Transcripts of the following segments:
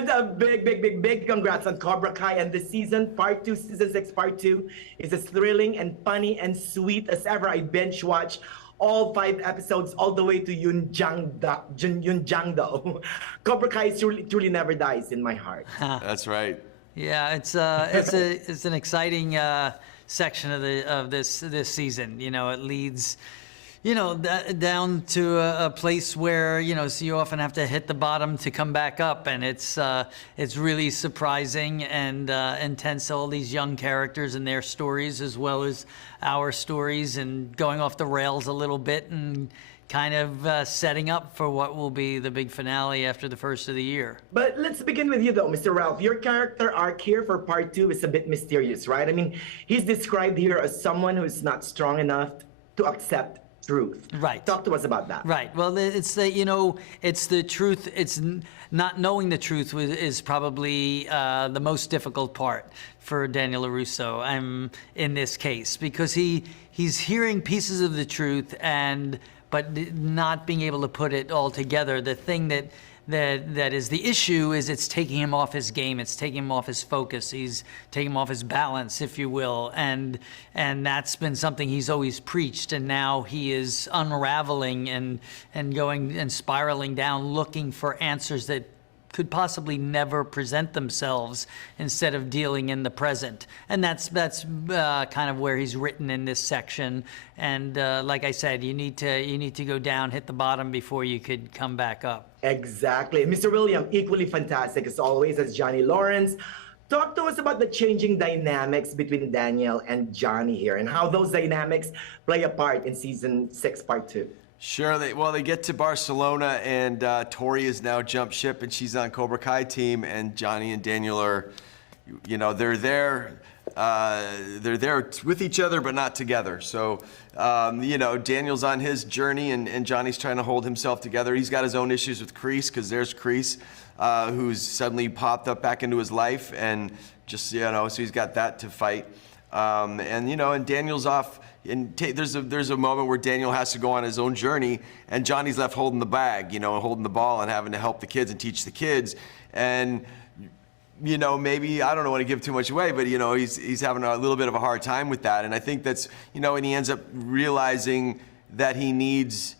And a big congrats on Cobra Kai and this season, part 2, season 6, part 2 is as thrilling and funny and sweet as ever. I binge watch all 5 episodes all the way to Yun Jangdo. Cobra Kai truly never dies in my heart. That's right. Yeah, it's an exciting section of this season. You know, it leads, you know, down to a place where, you know, so you often have to hit the bottom to come back up, and it's really surprising and intense. All these young characters and their stories, as well as our stories, and going off the rails a little bit, and kind of setting up for what will be the big finale after the first of the year. But let's begin with you though, Mr. Ralph. Your character arc here for part 2 is a bit mysterious, right? I mean, he's described here as someone who's not strong enough to accept truth. Right. Talk to us about that. Right. Well, it's the, you know, it's the truth. It's not knowing the truth is probably the most difficult part for Daniel LaRusso in this case, because he's hearing pieces of the truth but not being able to put it all together. The thing that is the issue is it's taking him off his game. It's taking him off his focus. He's taking him off his balance, if you will. And that's been something he's always preached. And now he is unraveling and going and spiraling down, looking for answers that could possibly never present themselves, instead of dealing in the present. And that's kind of where he's written in this section. And like I said, you need to go down, hit the bottom before you could come back up. Exactly. Mr. William, equally fantastic as always as Johnny Lawrence. Talk to us about the changing dynamics between Daniel and Johnny here, and how those dynamics play a part in season 6, part 2. Sure. They get to Barcelona, and Tori has now jumped ship, and she's on Cobra Kai team, and Johnny and Daniel are, you know, they're there with each other, but not together. So, you know, Daniel's on his journey, and Johnny's trying to hold himself together. He's got his own issues with Kreese, because there's Kreese, who's suddenly popped up back into his life, and just, you know, so he's got that to fight. And, you know, and Daniel's off. And there's a moment where Daniel has to go on his own journey, and Johnny's left holding the bag, you know, and holding the ball and having to help the kids and teach the kids. And, you know, maybe, I don't want to give too much away, but, you know, he's having a little bit of a hard time with that. And I think that's, you know, and he ends up realizing that he needs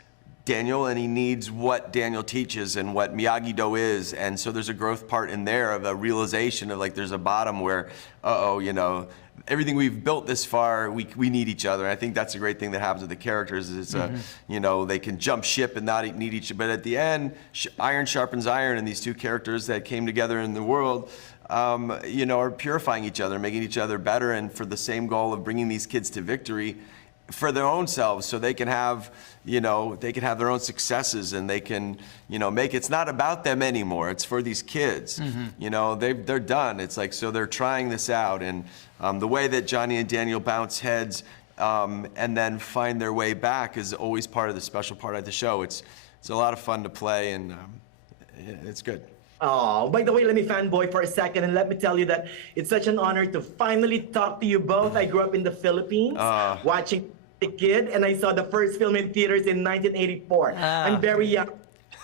Daniel, and he needs what Daniel teaches and what Miyagi-Do is. And so there's a growth part in there of a realization of, like, there's a bottom where, you know, everything we've built this far, we need each other. And I think that's a great thing that happens with the characters. Is you know, they can jump ship and not need each other. But at the end, iron sharpens iron, and these two characters that came together in the world, you know, are purifying each other, making each other better, and for the same goal of bringing these kids to victory for their own selves, so they can have, you know, they can have their own successes, and they can, you know, it's not about them anymore. It's for these kids. You know, they're done. It's like, so they're trying this out, and the way that Johnny and Daniel bounce heads and then find their way back is always part of the special part of the show. It's a lot of fun to play, and it's good. Oh, by the way, let me fanboy for a second, and let me tell you that it's such an honor to finally talk to you both. I grew up in the Philippines, watching The Kid, and I saw the first film in theaters in 1984. I'm very young.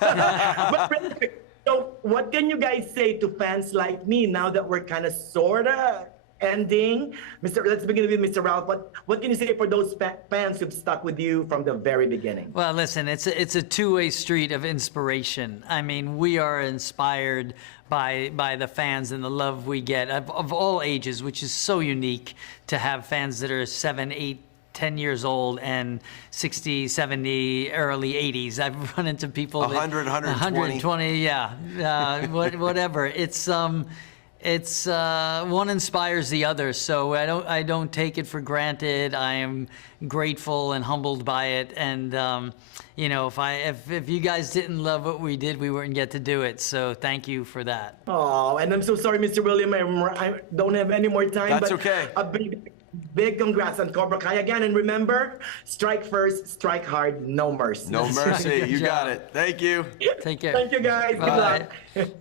But really, so what can you guys say to fans like me now that we're kind of sorta ending? Let's begin with Mr. Ralph. What can you say for those fans who've stuck with you from the very beginning? Well, listen, it's a two-way street of inspiration. I mean, we are inspired by the fans and the love we get of all ages, which is so unique to have fans that are 7, 8, 10 years old and 60, 70, early 80s. I've run into people 100, 120. 120, yeah, whatever. It's one inspires the other, so I don't take it for granted. I am grateful and humbled by it, and you know, if you guys didn't love what we did, we wouldn't get to do it. So thank you for that. Oh, and I'm so sorry, Mr. William. I don't have any more time. That's but okay. A big congrats on Cobra Kai again, and remember, strike first, strike hard, no mercy. No mercy. You got it. Thank you. Take care. Thank you, guys. Bye. Good luck.